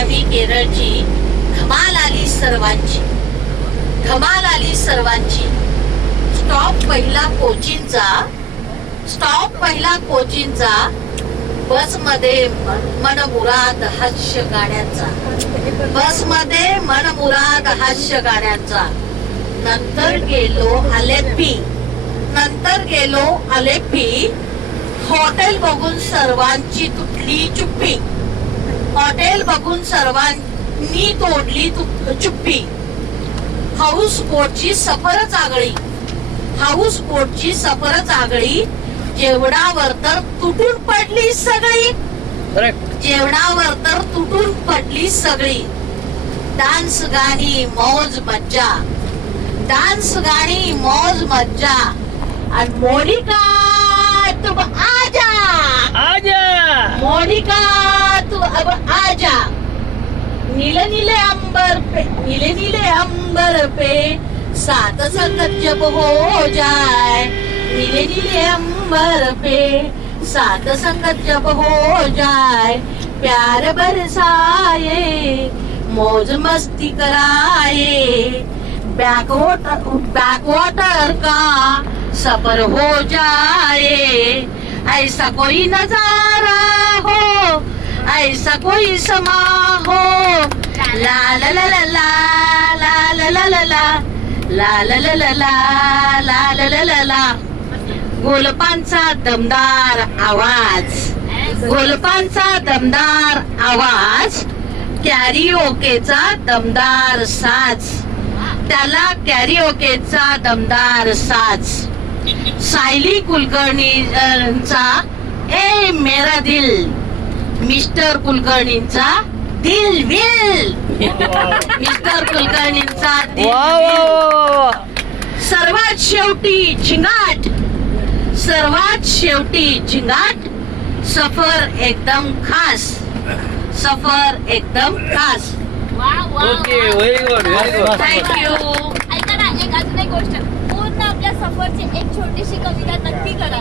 Miami केरळची धमाल आली सर्वांची, धमाल आली सर्वांची. स्टॉप पहिला कोचीनचा, बसमध्ये मनमुराद हास्य गाण्यांचा, बसमध्ये मनमुराद हास्य गाण्यांचा. नंतर गेलो अलेप्पी, हॉटेल बघून सर्वांची तुटली चुप्पी, हॉटेल बघून सर्वांनी तोडली चुप्पी. हाऊस बोटची सफरच आगळी, जेवणावर तर तुटून पडली सगळी, जेवणावर तर तुटून पडली सगळी. डान्स गाणी मौज मज्जा. आणि मोनिका तू मोनिका तू अब आजा. नीले नीले अंबर पे सात संगत जब हो जाए, नीले नीले अंबर पे सात संगत जब हो जाए. प्यार बरसाए मौज मस्ती कराए, बैकवाटर का सफर हो जाए. ऐसा कोई नजारा हो, ऐसा कोई समा हो. ला ला ला ला ला ला ला ला ला ला ला ला ला ला ला ला ला ला. गोलपांचा दमदार आवाज, कॅरिओकेचा दमदार साज, त्याला कॅरिओकेचा दमदार साज. सायली कुलकर्णींचा ए मेरा दिल, मिस्टर कुलकर्णींचा दिल विल, मिस्टर कुलकर्णींचा दिल विल. सर्वात शेवटी झिंगाट, सफर एकदम खास. Okay, very good. थँक्यू. ऐका ना, अजून एक गोष्ट, पूर्ण आपल्या सफरची एक छोटीशी कविता नक्की करा.